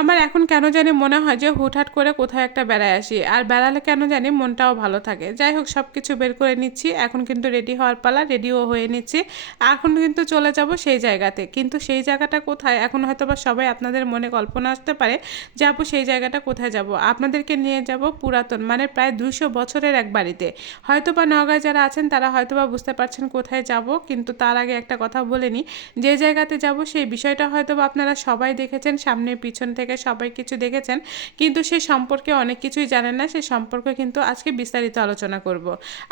আমার এখন কেন জানি মনে হয় যে হুটহাট করে কোথাও একটা বেড়ায় আসি, আর বেড়ালে কেন জানি মনটাও ভালো থাকে। যাই হোক, সব কিছু বের করে নিচ্ছি, এখন কিন্তু রেডি হওয়ার পালা, রেডিও হয়ে নিচ্ছি। এখন কিন্তু চলে যাব সেই জায়গাতে, কিন্তু সেই জায়গাটা কোথায় এখন হয়তো বা সবাই আপনাদের মনে কল্পনা আসতে পারে যে আপু সেই জায়গাটা কোথায় যাব। আপনাদেরকে নিয়ে যাব পুরাতন, মানে প্রায় 200 বছরের এক বাড়িতে। হয়তো বা নওগাঁয় যারা আছেন তারা হয়তো বা বুঝতে পারছেন কোথায় যাব, কিন্তু তার আগে একটা কথা বলে নিই, যে জায়গাতে যাব সেই বিষয়টা হয়তো বা আপনারা সবাই দেখেছেন, সামনে পিছন থেকে সবাই কিছু দেখেছেন, কিন্তু সে সম্পর্কে অনেক কিছুই জানেন না। সে সম্পর্কে কিন্তু আজকে বিস্তারিত আলোচনা করব।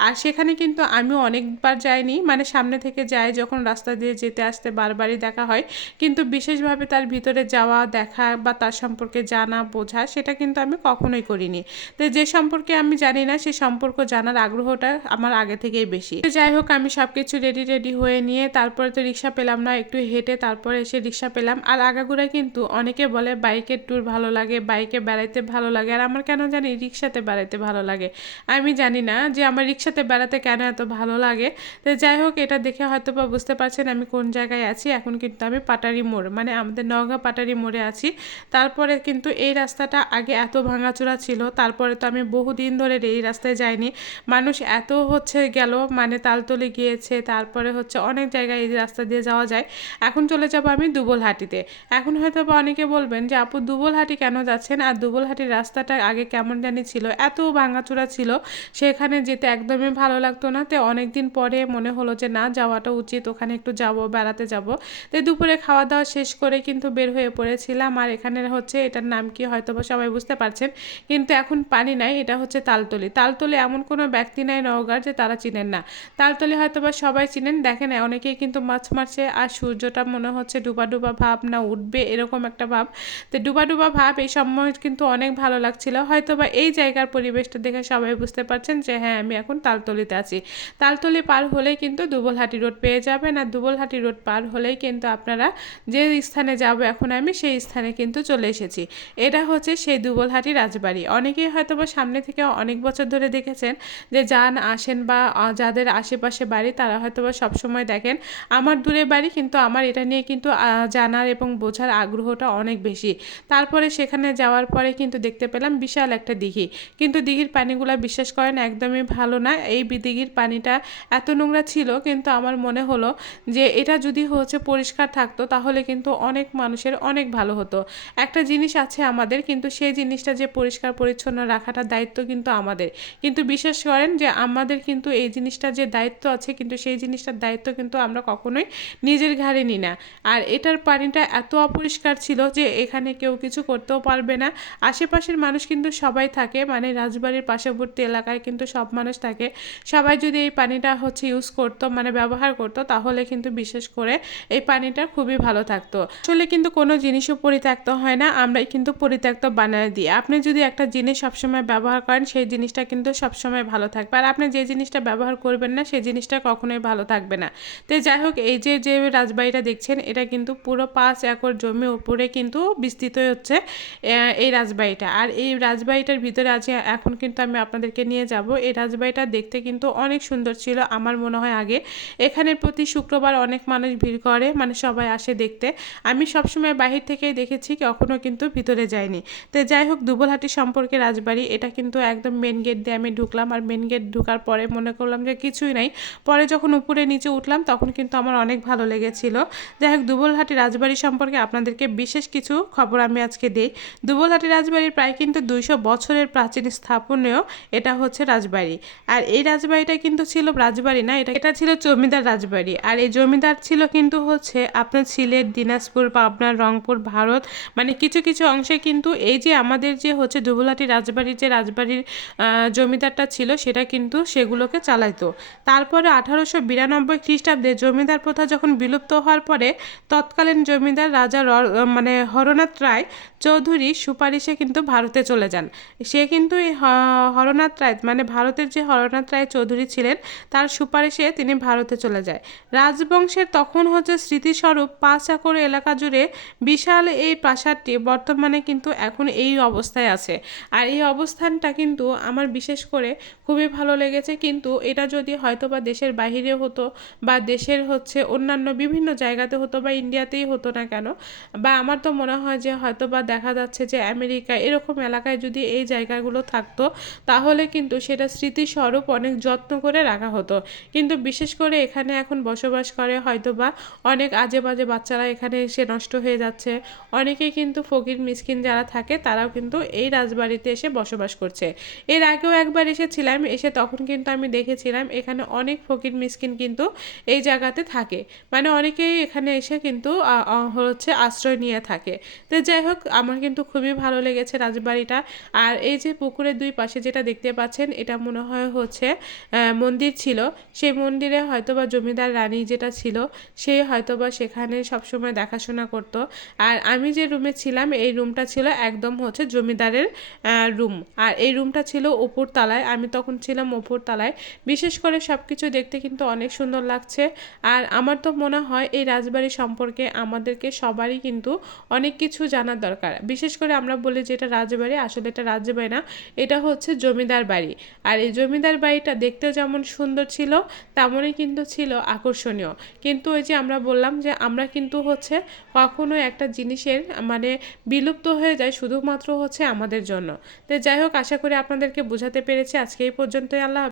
আর সেখানে কিন্তু আমিও অনেকবার যাইনি, মানে সামনে থেকে যাই যখন রাস্তা দিয়ে যেতে আসতে বারবারই দেখা হয়, কিন্তু বিশেষভাবে তার ভিতরে যাওয়া, দেখা বা তার সম্পর্কে জানা বোঝা সেটা কিন্তু আমি কখনোই করিনি। তো যে সম্পর্কে আমি জানি না সে সম্পর্ক জানার আগ্রহটা আমার আগে থেকেই বেশি। তো যাই হোক, আমি সব কিছু রেডি হয়ে নিয়ে তারপরে তো রিক্সা পেলাম না, একটু হেঁটে তারপরে এসে রিক্সা পেলাম। আর আগাগোড়ায় কিন্তু অনেকে বলে বাইকের ট্যুর ভালো লাগে, বাইকে বেড়াইতে ভালো লাগে, আর আমার কেন জানি রিক্সাতে বেড়াইতে ভালো লাগে। আমি জানি না যে আমার রিক্সাতে বেড়াতে কেন এত ভালো লাগে। তো যাই হোক, এটা দেখে হয়তো বা বুঝতে পারছেন আমি কোন জায়গায় আছি। এখন কিন্তু আমি পাটারি মোড়, মানে আমাদের নওগাঁ পাটারি মোড়ে আছি। তারপরে কিন্তু এই রাস্তাটা আগে এত ভাঙাচোরা ছিল, তারপরে তো আমি বহুদিন ধরে এই রাস্তায় যাইনি। মানুষ এত গেল, মানে তালতলি গিয়েছে, তারপরে অনেক জায়গায় এই রাস্তা দিয়ে যাওয়া যায়। এখন চলে যাব আমি দুবলহাটিতে। এখন হয়তো বা অনেকে বলবেন যে আপু দুবলহাটি কেন যাচ্ছেন, আর দুবলহাটির রাস্তাটা আগে কেমন জানি ছিল, এত ভাঙাচোরা ছিল, সেখানে যেতে একদমই ভালো লাগতো না। তো অনেক দিন পরে মনে হলো যে না, যাওয়াটা উচিত, ওখানে একটু যাব, বেড়াতে যাব। তো দুপুরে খাওয়া দাওয়া শেষ করে কিন্তু বের হয়ে পড়েছিলাম। আর এখানে এটার নাম কি হয়তো বা সবাই বুঝতে পারছেন, কিন্তু এখন পানি নাই, এটা হচ্ছে তালতলি। তালতলি এমন কোনো ব্যক্তি নাই নওগাঁর যে তারা চিনেন না। তালতলি হয়তো বা সবাই চিনেন, দেখেন অনেকেই কিন্তু মাছ মারছে, আর সূর্যটা মনে হচ্ছে ডুবা ডুবা ভাব, না উঠবে এরকম একটা ভাব। তো ডুবা ডুবা ভাব, এই সময় কিন্তু অনেক ভালো লাগছিল। হয়তো বা এই জায়গার পরিবেশটা দেখে সবাই বুঝতে পারছেন যে হ্যাঁ, আমি এখন তালতলিতে আছি। তালতলি পার হলেই কিন্তু দুবলহাটি রোড পেয়ে যাবেন, আর দুবলহাটি রোড পার হলেই কিন্তু আপনারা যে স্থানে যাব এখন আমি সেই স্থানে কিন্তু চলে এসেছি। এটা হচ্ছে সেই দুবলহাটি রাজবাড়ি। অনেকেই হয়তো বা সামনে থেকে অনেক বছর ধরে দেখেছেন, যে যান আসেন বা যাদের আশেপাশে বাড়ি তারা হয়তো বা সবসময় দেখেন। আমার দূরে বাড়ি, কিন্তু আমার এটা নিয়ে কিন্তু জানার এবং বোঝার আগ্রহটা অনেক বেশি। তারপরে সেখানে যাওয়ার পরে কিন্তু দেখতে পেলাম বিশাল একটা দিঘি, কিন্তু দিঘির পানিগুলো বিশ্বাস করেন একদমই ভালো না। এই দিঘির পানিটা এত নোংরা ছিল, কিন্তু আমার মনে হলো যে এটা যদি পরিষ্কার থাকতো তাহলে কিন্তু অনেক মানুষের অনেক ভালো হতো। একটা জিনিস আছে আমাদের, কিন্তু সেই জিনিসটা যে পরিষ্কার পরিচ্ছন্ন রাখাটা দায়িত্ব কিন্তু আমাদের, কিন্তু বিশ্বাস করেন যে আমাদের কিন্তু এই জিনিসটা যে দায়িত্ব আছে, কিন্তু সেই জিনিসটার দায়িত্ব কিন্তু আমরা কখনোই নিজের ঘাড়ে নিই না। আর এটার পানিটা এত অপরিষ্কার ছিল যে এখানে কেউ কিছু করতেও পারবে না। আশেপাশের মানুষ কিন্তু সবাই থাকে, মানে রাজবাড়ির পার্শ্ববর্তী এলাকায় কিন্তু সব মানুষ থাকে। সবাই যদি এই পানিটা ইউজ করতো, মানে ব্যবহার করতো, তাহলে কিন্তু বিশেষ করে এই পানিটা খুবই ভালো থাকতো। আসলে কিন্তু কোনো জিনিসও পরিত্যক্ত হয় না, আমরাই কিন্তু পরিত্যক্ত বানায় দিই। আপনি যদি একটা জিনিস সবসময় ব্যবহার করেন সেই জিনিসটা কিন্তু সবসময় ভালো থাকবে, আর আপনি যে জিনিসটা ব্যবহার করবেন না সেই জিনিসটা কখনোই ভালো থাকবে না। তো যাই হোক, এই যে যে রাজবাড়িটা দেখছেন এটা কিন্তু পুরো 5 একর জমি উপরে কিন্তু বিস্তৃত হচ্ছে এই রাজবাড়িটা। আর এই রাজবাড়িটার ভিতরে আছে, এখন কিন্তু আমি আপনাদেরকে নিয়ে যাব। এই রাজবাড়িটা দেখতে কিন্তু অনেক সুন্দর ছিল আমার মনে হয় আগে। এখানে প্রতি শুক্রবার অনেক মানুষ ভিড় করে, মানে সবাই আসে দেখতে। আমি সবসময় বাহির থেকেই দেখেছি, কখনো কিন্তু ভিতরে যাইনি। তো যাই হোক, দুবলহাটি সম্পর্কে রাজবাড়ি এটা কিন্তু একদম মেন গেট দিয়ে আমি ঢুকলাম, আর মেন গেট ঢুকার পরে মনে করলাম যে কিছুই নাই। পরে যখন উপরে নিচে উঠলাম তখন কিন্তু আমার অনেক ভালো লেগেছিল। যাই হোক, দুবলহাটি রাজবাড়ি সম্পর্কে আপনাদেরকে বিশেষ কিছু খবর আমি আজকে দিই। দুবলহাটি রাজবাড়ির প্রায় কিন্তু 200 বছরের প্রাচীন স্থাপনেও এটা হচ্ছে রাজবাড়ি। আর এই রাজবাড়িটা কিন্তু ছিল রাজবাড়ি না, এটা এটা ছিল জমিদার রাজবাড়ি। আর এই জমিদার ছিল কিন্তু আপনার সিলেট, দিনাজপুর, পাবনা, রংপুর, ভারত, মানে কিছু কিছু অংশে কিন্তু এই যে আমাদের যে দুবলহাটি রাজবাড়ির যে রাজবাড়ির জমিদারটা ছিল সেটা কিন্তু সেগুলোকে চালাইতো। তারপরে 1892 খ্রিস্টাব্দে জমিদার প্রথা যখন বিলুপ্ত হওয়ার পরে তৎকালীন জমিদার রাজা মানে হরনাথ রায় চৌধুরী সুপারিশে কিন্তু ভারতে চলে যান। সে কিন্তু এই হরনাথ রায়, মানে ভারতের যে হরনাথ রায় চৌধুরী ছিলেন, তার সুপারিশে তিনি ভারতে চলে যায়। রাজবংশের তখন স্মৃতিস্বরূপ 5 একর এলাকা জুড়ে বিশাল এই প্রাসাদটি বর্তমানে কিন্তু এখন এই অবস্থায় আছে। আর এই অবস্থানটা কিন্তু আমার বিশেষ করে খুবই ভালো লেগেছে। কিন্তু এটা যদি হয়তো বা দেশের বাহিরে হতো, বা দেশের অন্যান্য বিভিন্ন জায়গাতে হতো, বা ইন্ডিয়াতেই হতো না কেন, বা আমার তো মনে হয় যে হয়তো বা দেখা যাচ্ছে যে আমেরিকা এরকম এলাকায় যদি এই জায়গাগুলো থাকতো তাহলে কিন্তু সেটা স্মৃতিস্বরূপ অনেক যত্ন করে রাখা হতো। কিন্তু বিশেষ করে এখানে এখন বসবাস করে হয়তো বা অনেক আজে বাজে বাচ্চারা এখানে এসে নষ্ট হয়ে যাচ্ছে। অনেকেই কিন্তু ফকির মিসকিন যারা থাকে তারাও কিন্তু এই রাজবাড়িতে এসে বসবাস করছে। এর আগেও একবার এসেছিলাম, এসে তখন কিন্তু আমি দেখেছিলাম এখানে অনেক ফকির মিসকিন কিন্তু এই জায়গাতে থাকে। মানে অনেকেই এখানে এসে কিন্তু হচ্ছে আশ্রয় নিয়ে থাকে। তো যাই হোক, আমার কিন্তু খুবই ভালো লেগেছে রাজবাড়িটা। আর এই যে পুকুরের দুই পাশে যেটা দেখতে পাচ্ছেন এটা মনে হয় হচ্ছে মন্দির ছিল। সেই মন্দিরে হয়তোবা জমিদার রানী যেটা ছিল সে হয়তোবা সেখানে সবসময় দেখাশোনা করত। আর আমি যে রুমে ছিলাম এই রুমটা ছিল একদম হচ্ছে জমিদারের রুম। আর এই রুমটা ছিল উপর তলায়, আমি তখন ছিলাম উপর তলায়। বিশেষ করে সব কিছু দেখতে কিন্তু অনেক সুন্দর লাগছে। আর আমার তো মনে হয় এই রাজবাড়ি সম্পর্কে আমাদেরকে সবারই কিন্তু অনেক কিছু জানার দরকার। বিশেষ করে আমরা বলি যে এটা রাজবাড়ি, আসলে এটা রাজবাড়ি না, এটা হচ্ছে জমিদার বাড়ি। আর এই জমিদার বাড়িটা দেখতেও যেমন সুন্দর ছিল তেমনই কিন্তু ছিল আকর্ষণীয়। কিন্তু ওই যে আমরা বললাম যে আমরা কিন্তু হচ্ছে কখনো একটা জিনিসের মানে বিলুপ্ত হয়ে যায় শুধুমাত্র হচ্ছে আমাদের জন্য। তো যাই হোক, আশা করি আপনাদেরকে বোঝাতে পেরেছি। আজকে এই পর্যন্তই। আল্লাহ।